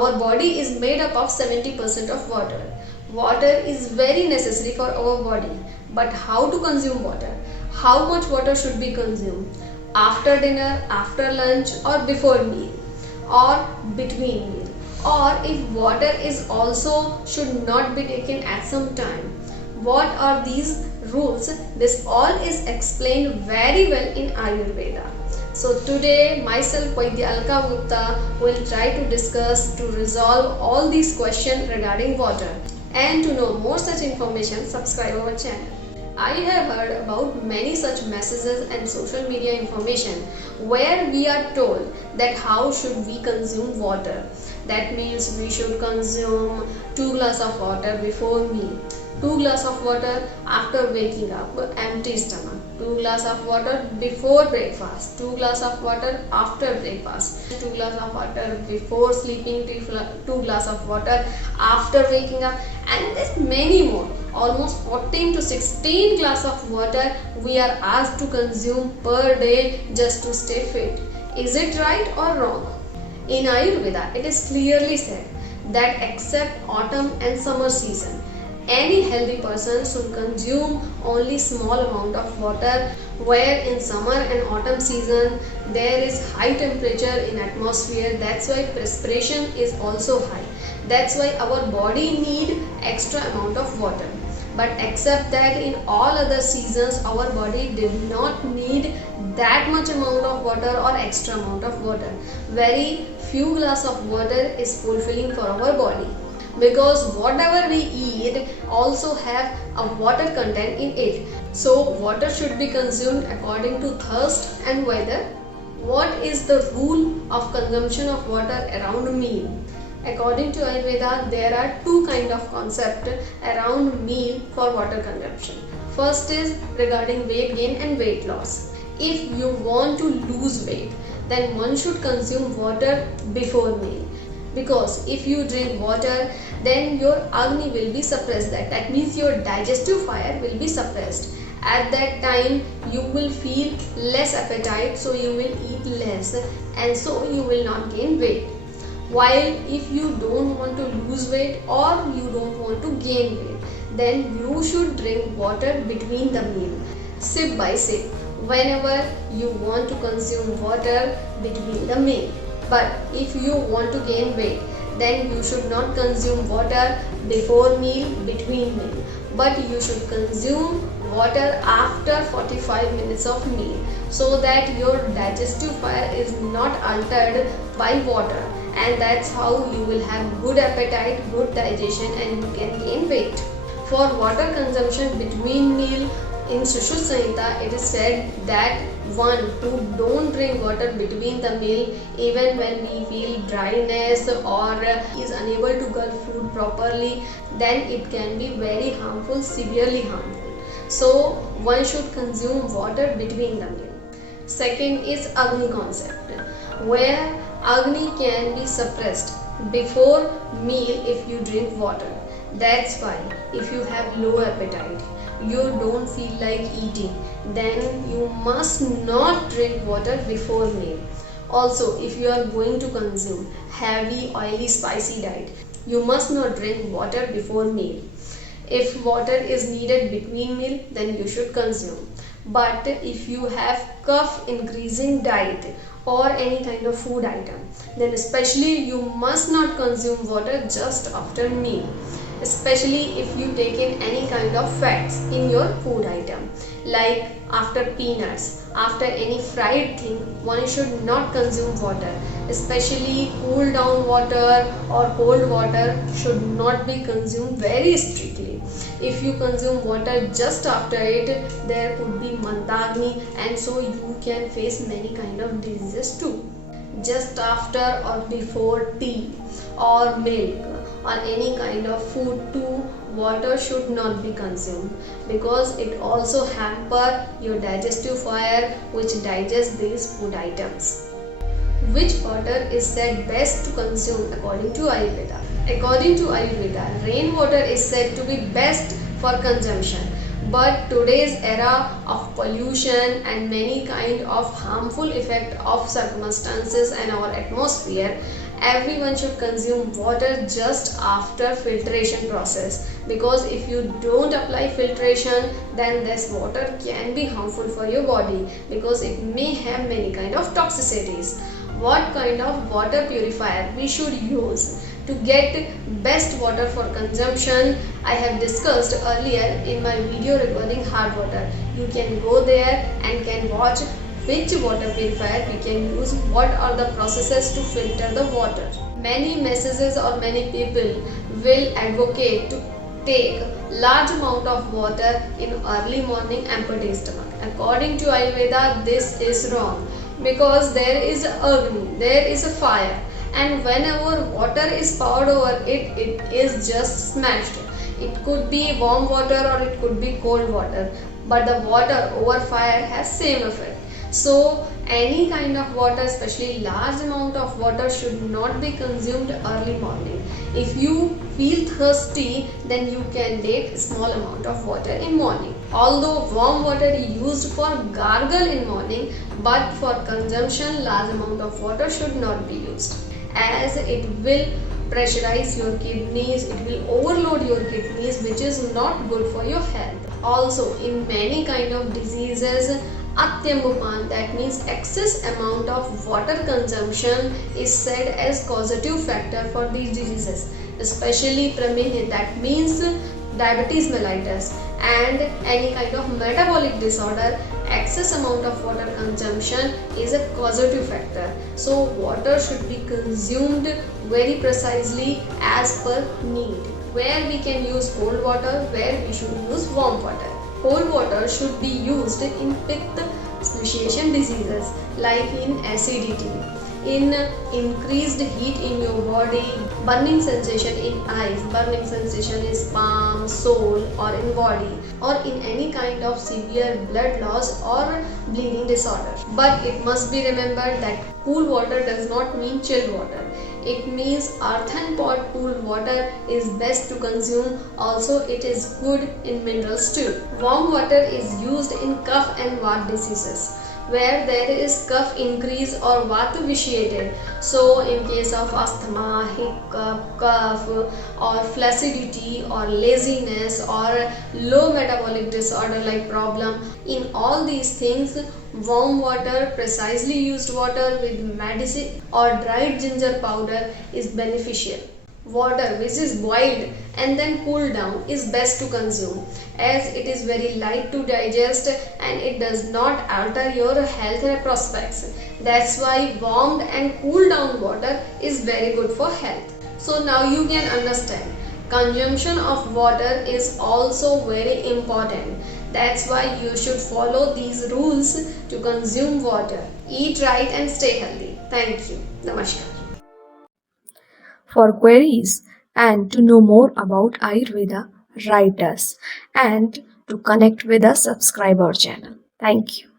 Our body is made up of 70% of water. Water is very necessary for our body. But how to consume water? How much water should be consumed? After dinner, after lunch, or before meal, or between meal? Or if water is also should not be taken at some time. What are these rules? This all is explained very well in Ayurveda. So today myself Vaidya Alka Gupta will try to discuss to resolve all these questions regarding water. And to know more such information, subscribe our channel. I have heard about many such messages and social media information where we are told that how should we consume water. That means we should consume 2 glasses of water before meal, 2 glasses of water after waking up, empty stomach, 2 glasses of water before breakfast, 2 glasses of water after breakfast, 2 glasses of water before sleeping, 2 glasses of water after waking up, and there's many more. Almost 14 to 16 glasses of water we are asked to consume per day just to stay fit. Is it right or wrong? In Ayurveda, it is clearly said that except autumn and summer season, any healthy person should consume only small amount of water, where in summer and autumn season there is high temperature in atmosphere. That's why perspiration is also high. That's why our body need extra amount of water. But except that in all other seasons our body did not need that much amount of water or extra amount of water. Very few glass of water is fulfilling for our body, because whatever we eat also have a water content in it. So water should be consumed according to thirst and weather. What is the rule of consumption of water around meal? According to Ayurveda, there are two kind of concept around meal for water consumption. First is regarding weight gain and weight loss. If you want to lose weight, then one should consume water before meal. Because if you drink water, then your Agni will be suppressed. That means your digestive fire will be suppressed. At that time, you will feel less appetite, so you will eat less, and so you will not gain weight. While if you don't want to lose weight or you don't want to gain weight, then you should drink water between the meal, sip by sip, whenever you want to consume water between the meal. But if you want to gain weight, then you should not consume water before meal, between meal, but you should consume water after 45 minutes of meal, so that your digestive fire is not altered by water, and that's how you will have good appetite, good digestion, and you can gain weight. For water consumption between meal, in Sushruta Samhita it is said that one who don't drink water between the meal, even when we feel dryness or is unable to gulp food properly, then it can be very harmful, severely harmful. So one should consume water between the meal. Second is Agni concept, where Agni can be suppressed before meal if you drink water. That's why if you have low appetite, you don't feel like eating, then you must not drink water before meal. Also, if you are going to consume heavy, oily, spicy diet, you must not drink water before meal. If water is needed between meal, then you should consume. But if you have cough increasing diet or any kind of food item, then especially you must not consume water just after meal. Especially if you taken any kind of fats in your food item, like after peanuts, after any fried thing, one should not consume water. Especially cool down water or cold water should not be consumed very strictly. If you consume water just after it, there could be Mandagni, and so you can face many kind of diseases too. Just after or before tea or milk or any kind of food too, water should not be consumed, because it also hamper your digestive fire which digests these food items. Which water is said best to consume according to Ayurveda? According to Ayurveda, rainwater is said to be best for consumption. But today's era of pollution and many kind of harmful effect of circumstances and our atmosphere, everyone should consume water just after filtration process, because if you don't apply filtration, then this water can be harmful for your body because it may have many kind of toxicities. What kind of water purifier we should use to get best water for consumption, I have discussed earlier in my video regarding hard water. You can go there and can watch which water purifier we can use, what are the processes to filter the water. Many messages or many people will advocate to take large amount of water in early morning empty stomach. According to Ayurveda, this is wrong because there is agni, there is a fire, and whenever water is poured over it, it is just smashed. It could be warm water or it could be cold water, but the water over fire has same effect. So any kind of water, especially large amount of water, should not be consumed early morning. If you feel thirsty, then you can take small amount of water in morning. Although warm water is used for gargle in morning, but for consumption large amount of water should not be used, as it will pressurize your kidneys, it will overload your kidneys, which is not good for your health. Also, in many kind of diseases, Atyambupan, that means excess amount of water consumption, is said as causative factor for these diseases, especially Pramehe, that means diabetes mellitus, and any kind of metabolic disorder. Excess amount of water consumption is a causative factor. So water should be consumed very precisely as per need. Where we can use cold water, where we should use warm water. Cold water should be used in pitta association diseases like in acidity, in increased heat in your body, burning sensation in eyes, burning sensation in palm, sole or in body, or in any kind of severe blood loss or bleeding disorder. But it must be remembered that cool water does not mean chilled water. It means earthen pot cooled water is best to consume. Also, it is good in minerals too. Warm water is used in cough and vata diseases, where there is cough increase or vata vitiated. So in case of asthma, hiccup, cough or flaccidity or laziness or low metabolic disorder like problem, in all these things, warm water, precisely used water with medicine or dried ginger powder is beneficial. Water which is boiled and then cooled down is best to consume, as it is very light to digest and it does not alter your health prospects. That's why warmed and cooled down water is very good for health. So now you can understand, consumption of water is also very important. That's why you should follow these rules to consume water. Eat right and stay healthy. Thank you. Namaskar. For queries and to know more about Ayurveda, write us and to connect with us, subscribe our channel. Thank you.